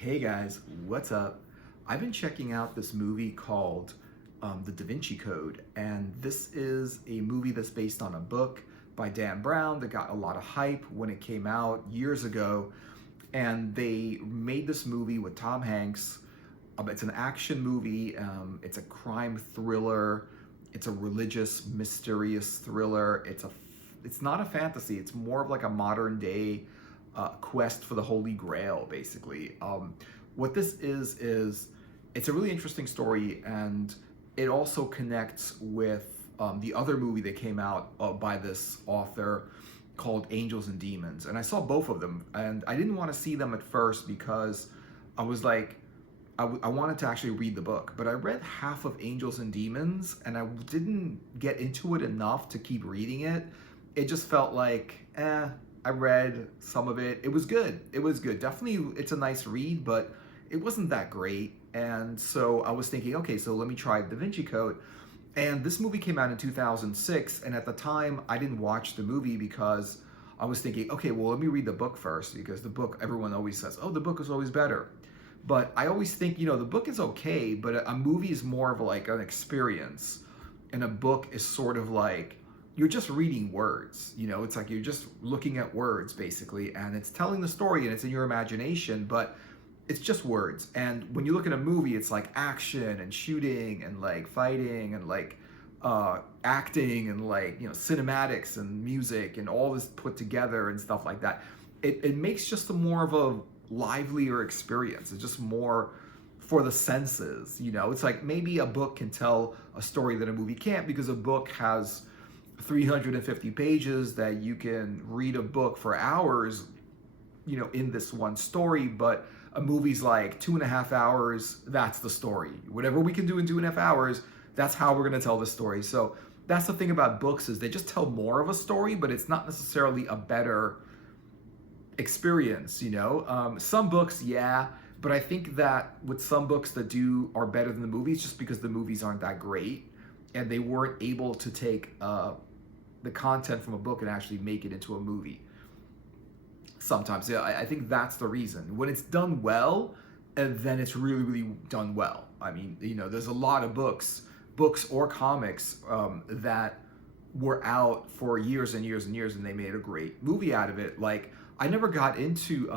Hey guys, what's up? I've been checking out this movie called The Da Vinci Code, and this is a movie that's based on a book by Dan Brown that got a lot of hype when it came out years ago. And they made this movie with Tom Hanks. It's an action movie, it's a crime thriller, it's a religious, mysterious thriller. It's not a fantasy, it's more of like a modern day quest for the Holy Grail, basically. What this is it's a really interesting story, and it also connects with the other movie that came out by this author called Angels and Demons. And I saw both of them, and I didn't want to see them at first because I was like, I wanted to actually read the book, but I read half of Angels and Demons, and I didn't get into it enough to keep reading it. It just felt like, I read some of it. It was good. It was good. Definitely, it's a nice read, but it wasn't that great. And so I was thinking, okay, so let me try Da Vinci Code. And this movie came out in 2006, and at the time, I didn't watch the movie because I was thinking, okay, well, let me read the book first, because the book, everyone always says, oh, the book is always better. But I always think, the book is okay, but a movie is more of like an experience, and a book is sort of like, you're just reading words. It's like you're just looking at words, basically, and it's telling the story, and it's in your imagination, but it's just words. And when you look at a movie, it's like action and shooting and like fighting and like acting and like cinematics and music and all this put together and stuff like that. It makes just a more of a livelier experience. It's just more for the senses. It's like maybe a book can tell a story that a movie can't, because a book has 350 pages that you can read a book for hours, in this one story. But a movie's like 2.5 hours, that's the story. Whatever we can do in 2.5 hours, that's how we're going to tell the story. So that's the thing about books, is they just tell more of a story, but it's not necessarily a better experience. Some books, yeah, but I think that with some books that are better than the movies, just because the movies aren't that great, and they weren't able to take the content from a book and actually make it into a movie. Sometimes, yeah, I think that's the reason. When it's done well, and then it's really, really done well. I mean, there's a lot of books or comics that were out for years and years and years, and they made a great movie out of it. Like, I never got into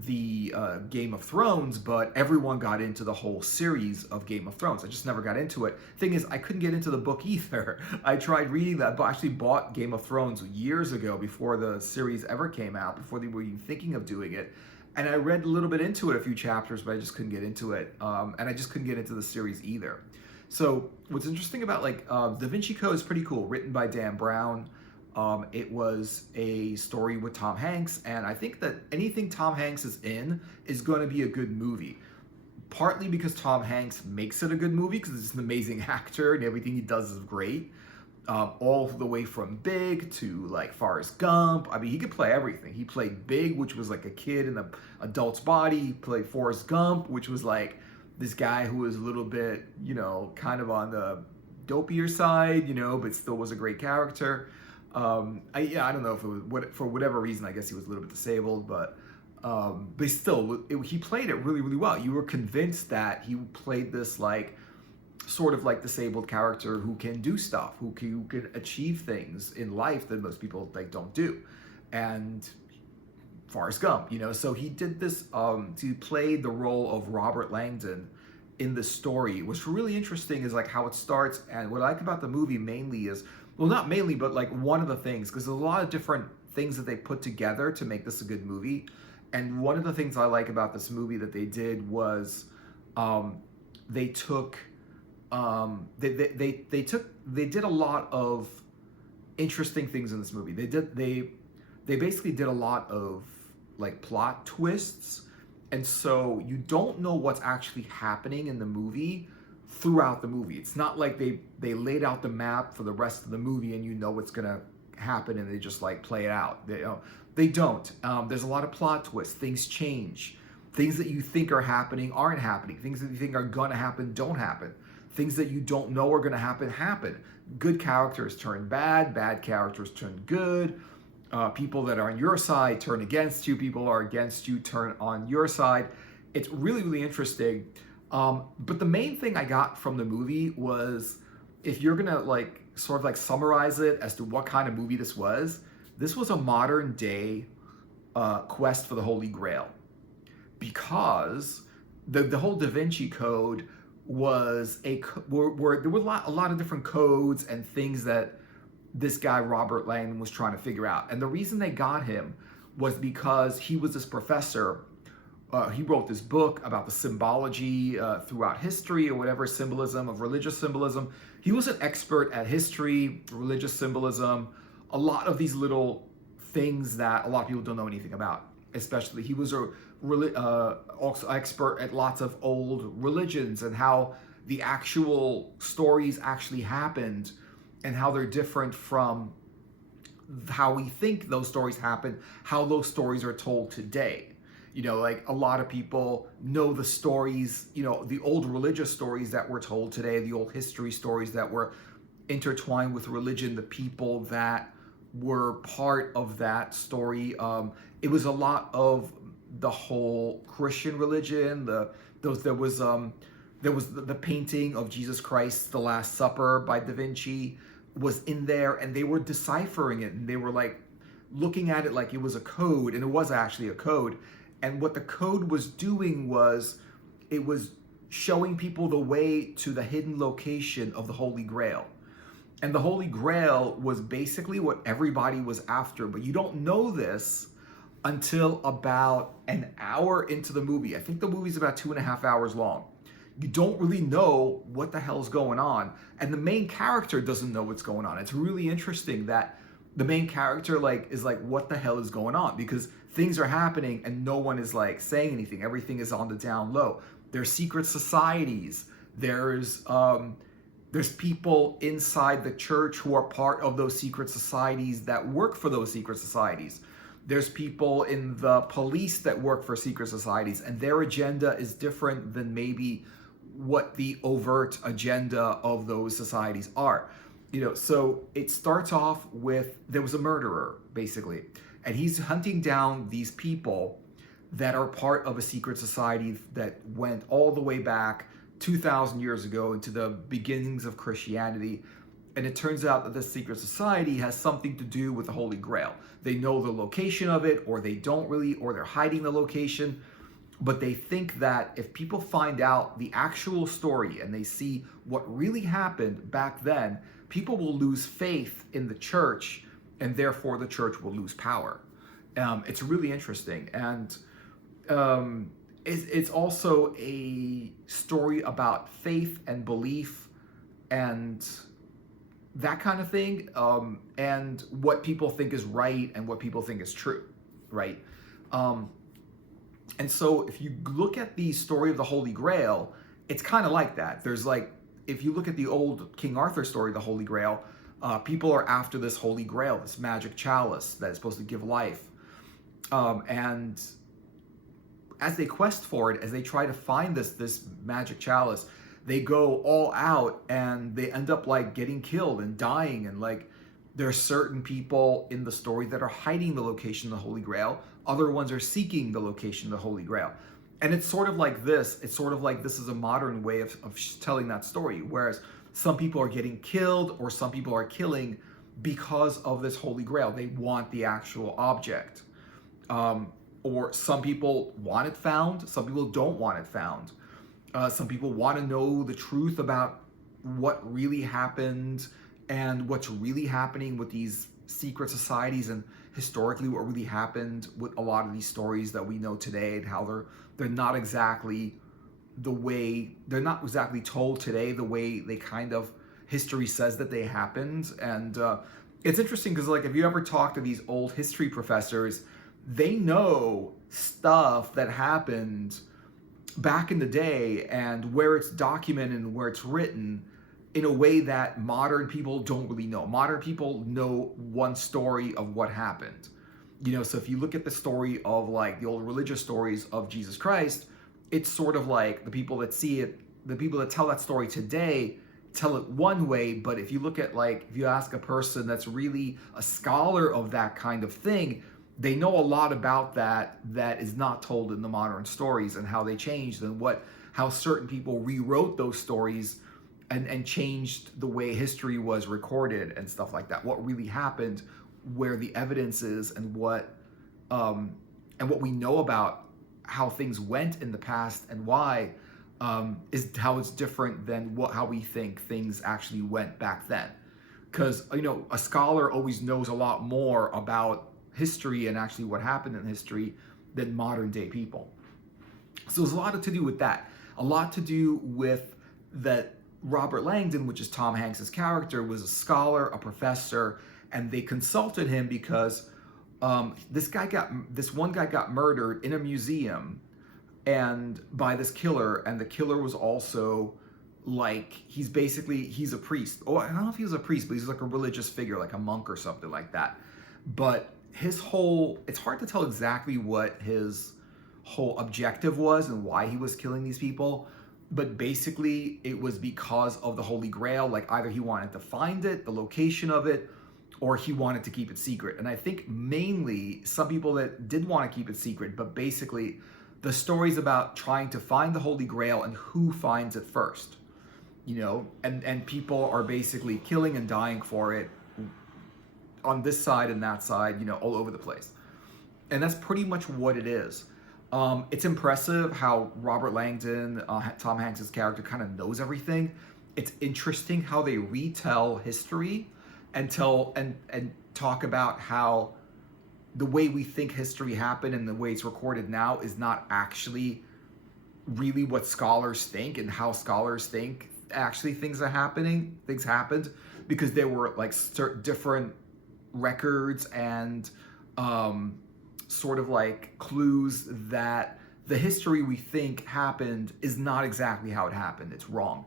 the Game of Thrones, but everyone got into the whole series of Game of Thrones. I just never got into it. Thing is, I couldn't get into the book either. I tried reading that, but I actually bought Game of Thrones years ago, before the series ever came out, before they were even thinking of doing it. And I read a little bit into it, a few chapters, but I just couldn't get into it. And I just couldn't get into the series either. So what's interesting about Da Vinci Code is pretty cool, written by Dan Brown. It was a story with Tom Hanks, and I think that anything Tom Hanks is in is going to be a good movie. Partly because Tom Hanks makes it a good movie, because he's an amazing actor and everything he does is great. All the way from Big to like Forrest Gump. I mean, he could play everything. He played Big, which was like a kid in an adult's body. He played Forrest Gump, which was like this guy who was a little bit, kind of on the dopier side, but still was a great character. I don't know if it was for whatever reason. I guess he was a little bit disabled, but still, he played it really, really well. You were convinced that he played this like sort of like disabled character who can do stuff, who can achieve things in life that most people like don't do. And Forrest Gump, so he did this. He played the role of Robert Langdon in the story. What's really interesting is like how it starts, and what I like about the movie mainly is, well, not mainly, but like one of the things, because there's a lot of different things that they put together to make this a good movie. And one of the things I like about this movie that they did was they took they did a lot of interesting things in this movie. They basically did a lot of like plot twists, and so you don't know what's actually happening in the movie throughout the movie. It's not like they laid out the map for the rest of the movie and you know what's gonna happen and they just like play it out. They don't. There's a lot of plot twists. Things change. Things that you think are happening aren't happening. Things that you think are gonna happen don't happen. Things that you don't know are gonna happen happen. Good characters turn bad. Bad characters turn good. People that are on your side turn against you. People are against you turn on your side. It's really, really interesting. But the main thing I got from the movie was, if you're gonna like sort of like summarize it as to what kind of movie this was a modern day quest for the Holy Grail, because the whole Da Vinci Code was where there were a lot of different codes and things that this guy Robert Langdon was trying to figure out. And the reason they got him was because he was this professor. He wrote this book about the symbology throughout history, or whatever, symbolism of religious symbolism. He was an expert at history, religious symbolism, a lot of these little things that a lot of people don't know anything about. Especially, he was also expert at lots of old religions and how the actual stories actually happened, and how they're different from how we think those stories happen, how those stories are told today. Like a lot of people know the stories, the old religious stories that were told today, the old history stories that were intertwined with religion, the people that were part of that story. It was a lot of the whole Christian religion. There was the painting of Jesus Christ, The Last Supper by Da Vinci was in there, and they were deciphering it, and they were like looking at it like it was a code, and it was actually a code. And what the code was doing was, it was showing people the way to the hidden location of the Holy Grail. And the Holy Grail was basically what everybody was after, but you don't know this until about an hour into the movie. I think the movie's about 2.5 hours long. You don't really know what the hell's going on, and the main character doesn't know what's going on. It's really interesting that the main character is like, what the hell is going on? Because things are happening and no one is like saying anything. Everything is on the down low. There's secret societies. There's people inside the church who are part of those secret societies that work for those secret societies. There's people in the police that work for secret societies, and their agenda is different than maybe what the overt agenda of those societies are. So it starts off with, there was a murderer, basically, and he's hunting down these people that are part of a secret society that went all the way back 2,000 years ago into the beginnings of Christianity. And it turns out that this secret society has something to do with the Holy Grail. They know the location of it, or they don't really, or they're hiding the location. But they think that if people find out the actual story and they see what really happened back then, people will lose faith in the church, and therefore the church will lose power. It's really interesting. And it's also a story about faith and belief and that kind of thing, and what people think is right and what people think is true, right? And so if you look at the story of the Holy Grail, it's kind of like that. There's like, if you look at the old King Arthur story, the Holy Grail, people are after this Holy Grail, this magic chalice that is supposed to give life. And as they quest for it, as they try to find this magic chalice, they go all out and they end up like getting killed and dying. And like, there are certain people in the story that are hiding the location of the Holy Grail. Other ones are seeking the location of the Holy Grail. And it's sort of like this. It's sort of like this is a modern way of telling that story. Whereas some people are getting killed, or some people are killing because of this Holy Grail. They want the actual object. Or some people want it found. Some people don't want it found. Some people want to know the truth about what really happened and what's really happening with these secret societies, and historically what really happened with a lot of these stories that we know today, and how they're not exactly told today the way they kind of history says that they happened. And it's interesting because, like, if you ever talk to these old history professors, they know stuff that happened back in the day and where it's documented and where it's written in a way that modern people don't really know. Modern people know one story of what happened. So if you look at the story of like the old religious stories of Jesus Christ, it's sort of like the people that see it, the people that tell that story today tell it one way, but if you look at, like, if you ask a person that's really a scholar of that kind of thing, they know a lot about that is not told in the modern stories, and how they changed, and how certain people rewrote those stories and changed the way history was recorded and stuff like that. What really happened, where the evidence is, and what we know about how things went in the past and why, is how it's different than how we think things actually went back then. Because, a scholar always knows a lot more about history and actually what happened in history than modern day people. So there's a lot to do with that. A lot to do with that Robert Langdon, which is Tom Hanks's character, was a scholar, a professor, and they consulted him because this one guy got murdered in a museum, and by this killer, and the killer was also, like, he's a priest. Oh, I don't know if he was a priest, but he's like a religious figure, like a monk or something like that. But it's hard to tell exactly what his whole objective was and why he was killing these people. But basically, it was because of the Holy Grail. Like, either he wanted to find it, the location of it, or he wanted to keep it secret. And I think mainly some people that did want to keep it secret, but basically the story's about trying to find the Holy Grail and who finds it first, and people are basically killing and dying for it on this side and that side, all over the place. And that's pretty much what it is. It's impressive how Robert Langdon, Tom Hanks's character, kind of knows everything. It's interesting how they retell history and talk about how the way we think history happened and the way it's recorded now is not actually really what scholars think, and how scholars think actually things happened, because there were, like, certain different records and sort of like clues that the history we think happened is not exactly how it happened. It's wrong.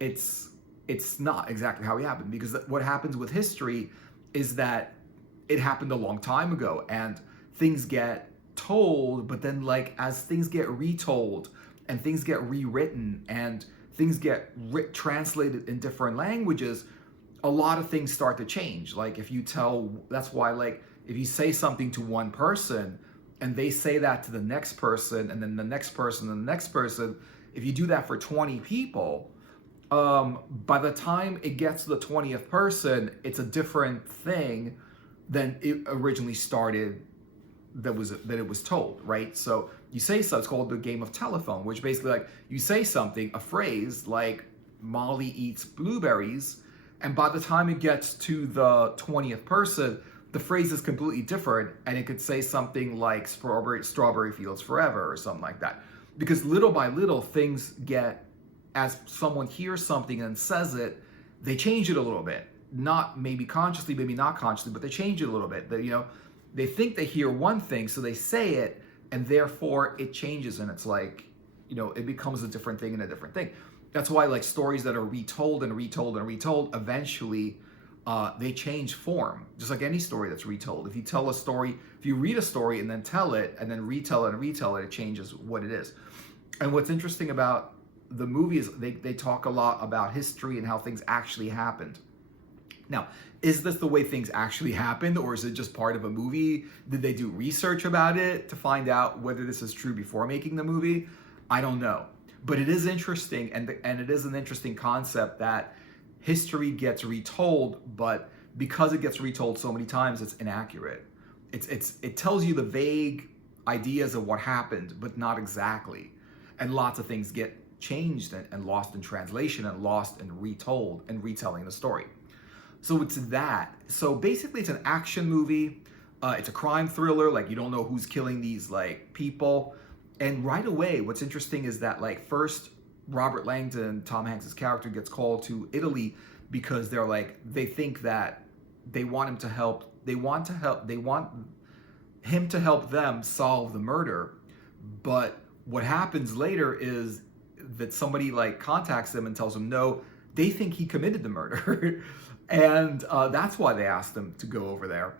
It's not exactly how it happened, because what happens with history is that it happened a long time ago, and things get told, but then, like, as things get retold and things get rewritten and things get translated in different languages, a lot of things start to change. Like, that's why, like, if you say something to one person and they say that to the next person, and then the next person and the next person, if you do that for 20 people, by the time it gets to the 20th person, it's a different thing than it originally started, that it was told, right? So you say so, it's called the game of telephone, which basically, like, you say something, a phrase like Molly eats blueberries, and by the time it gets to the 20th person, the phrase is completely different, and it could say something like strawberry fields forever or something like that. Because little by little, things get, as someone hears something and says it, they change it a little bit. Not maybe consciously, maybe not consciously, but they change it a little bit. They think they hear one thing, so they say it, and therefore it changes, and it's like, it becomes a different thing and a different thing. That's why, like, stories that are retold and retold and retold, eventually they change form, just like any story that's retold. If you read a story and then tell it, and then retell it and retell it, it changes what it is. And what's interesting about the movie is they talk a lot about history and how things actually happened. Now, is this the way things actually happened, or is it just part of a movie? Did they do research about it to find out whether this is true before making the movie? I don't know. But it is interesting, and it is an interesting concept that history gets retold, but because it gets retold so many times, it's inaccurate. It tells you the vague ideas of what happened, but not exactly. And lots of things get changed and lost in translation and lost and retold and retelling the story. So it's that. So basically, it's an action movie. It's a crime thriller. Like, you don't know who's killing these, like, people. And right away, what's interesting is that, like, first, Robert Langdon, Tom Hanks's character, gets called to Italy because they think that they want him to help. They want him to help them solve the murder. But what happens later is that somebody, like, contacts them and tells them, no, they think he committed the murder. And that's why they asked him to go over there,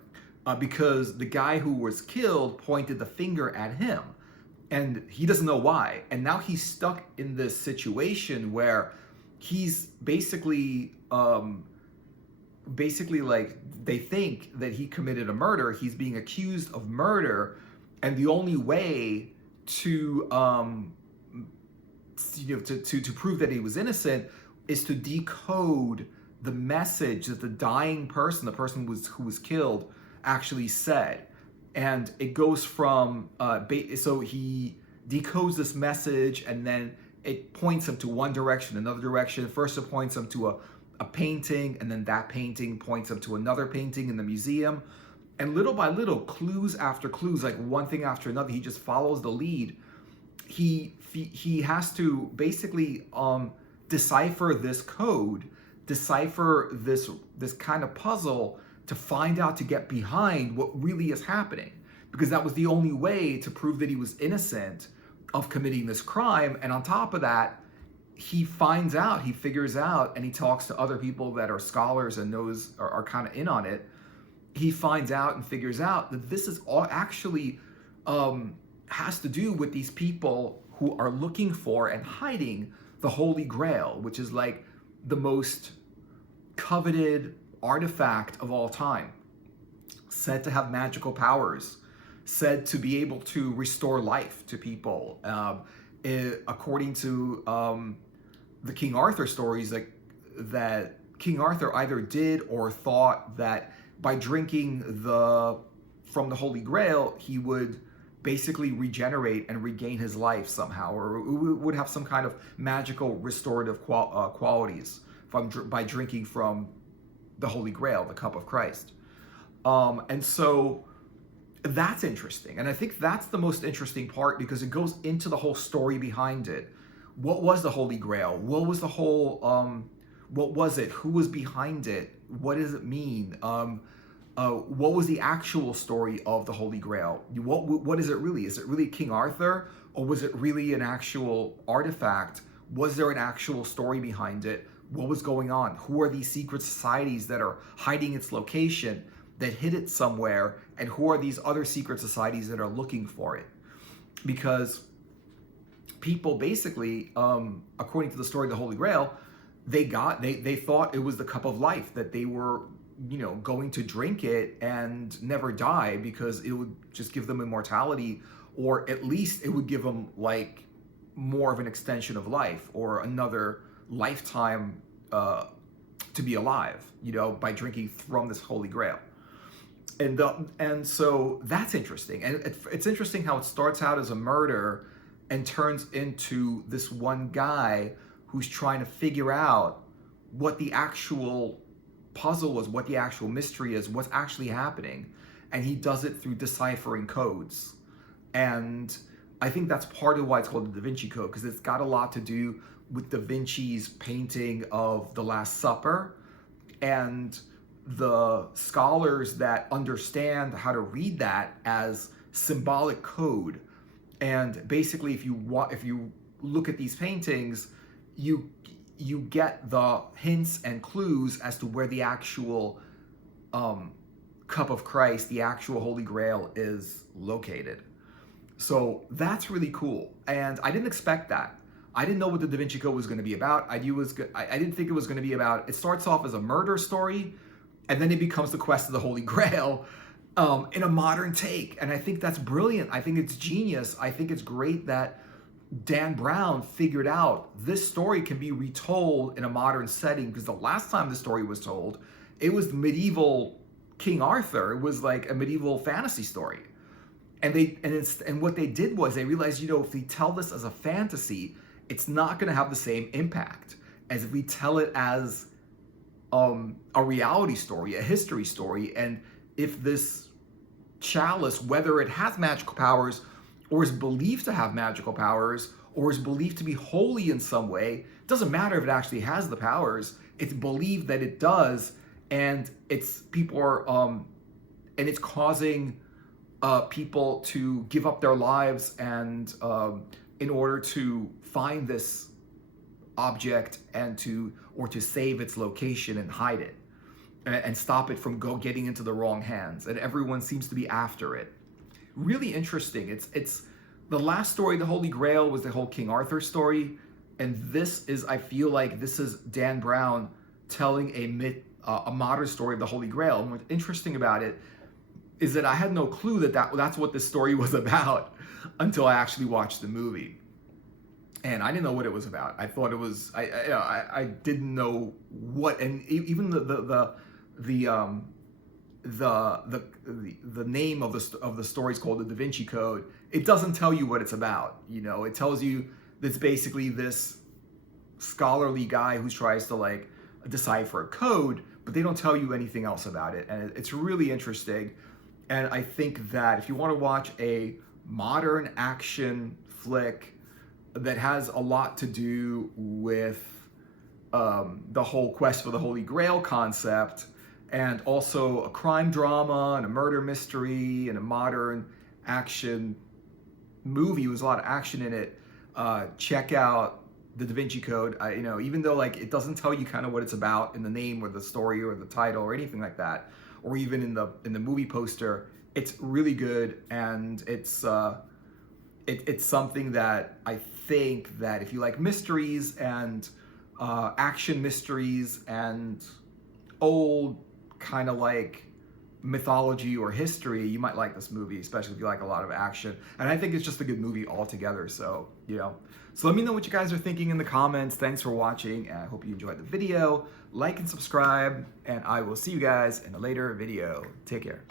because the guy who was killed pointed the finger at him, and he doesn't know why. And now he's stuck in this situation where he's basically like they think that he committed a murder. He's being accused of murder, and the only way to to prove that he was innocent is to decode the message that the dying person, the person who was killed, actually said. And it goes from so he decodes this message, and then it points him to one direction, another direction. First it points him to a painting, and then that painting points him to another painting in the museum. And little by little, clues after clues, like one thing after another, he just follows the lead. He has to basically decipher this code, decipher this kind of puzzle to find out, to get behind what really is happening, because that was the only way to prove that he was innocent of committing this crime. And on top of that, he figures out, and he talks to other people that are scholars and are kind of in on it. He finds out and figures out that this is all actually has to do with these people who are looking for and hiding the Holy Grail, which is like the most coveted artifact of all time, said to have magical powers, said to be able to restore life to people. According to the King Arthur stories, like that King Arthur either did or thought that by drinking from the Holy Grail, he would basically regenerate and regain his life somehow, or would have some kind of magical restorative qualities by drinking from the Holy Grail, the cup of Christ. And so that's interesting. And I think that's the most interesting part, because it goes into the whole story behind it. What was the Holy Grail? What was the whole, what was it? Who was behind it? What does it mean? What was the actual story of the Holy Grail? What is it really? Is it really King Arthur, or was it really an actual artifact? Was there an actual story behind it? What was going on? Who are these secret societies that are hiding its location, that hid it somewhere? And who are these other secret societies that are looking for it? Because people basically, according to the story of the Holy Grail, they thought it was the cup of life, that they were going to drink it and never die, because it would just give them immortality, or at least it would give them like more of an extension of life, or another lifetime to be alive, by drinking from this Holy Grail. And so that's interesting. And it's interesting how it starts out as a murder and turns into this one guy who's trying to figure out what the actual puzzle was, what the actual mystery is, what's actually happening. And he does it through deciphering codes. And I think that's part of why it's called the Da Vinci Code, because it's got a lot to do with Da Vinci's painting of the Last Supper, and the scholars that understand how to read that as symbolic code. And basically, if you look at these paintings, you get the hints and clues as to where the actual cup of Christ, the actual Holy Grail, is located. So that's really cool. And I didn't expect that. I didn't know what the Da Vinci Code was going to be about. I didn't think it was going to be about. It starts off as a murder story, and then it becomes the quest of the Holy Grail in a modern take. And I think that's brilliant. I think it's genius. I think it's great that Dan Brown figured out this story can be retold in a modern setting, because the last time the story was told, it was medieval King Arthur. It was like a medieval fantasy story. And what they did was they realized, if we tell this as a fantasy, it's not going to have the same impact as if we tell it as a reality story, a history story. And if this chalice, whether it has magical powers, or is believed to have magical powers, or is believed to be holy in some way, it doesn't matter if it actually has the powers. It's believed that it does, and it's causing people to give up their lives and in order to find this object and to save its location and hide it and stop it from getting into the wrong hands. And everyone seems to be after it. Really interesting. It's the last story, the Holy Grail, was the whole King Arthur story. And this is, I feel like this is Dan Brown telling a modern story of the Holy Grail. And what's interesting about it is that I had no clue that that's what this story was about until I actually watched the movie. And I didn't know what it was about. I thought it was, I didn't know what, and even the name of the story is called the Da Vinci Code. It doesn't tell you what it's about. You know, it tells you that's basically this scholarly guy who tries to like decipher a code, but they don't tell you anything else about it. And it's really interesting. And I think that if you want to watch a modern action flick that has a lot to do with the whole quest for the Holy Grail concept, and also a crime drama and a murder mystery and a modern action movie with a lot of action in it, check out the Da Vinci Code. You know, even though like it doesn't tell you kind of what it's about in the name or the story or the title or anything like that, or even in the movie poster, it's really good. And it's something that I think that if you like mysteries and action mysteries and old kind of like mythology or history, you might like this movie, especially if you like a lot of action. And I think it's just a good movie altogether. So, you know, so let me know what you guys are thinking in the comments. Thanks for watching, and I hope you enjoyed the video. Like and subscribe, and I will see you guys in a later video. Take care.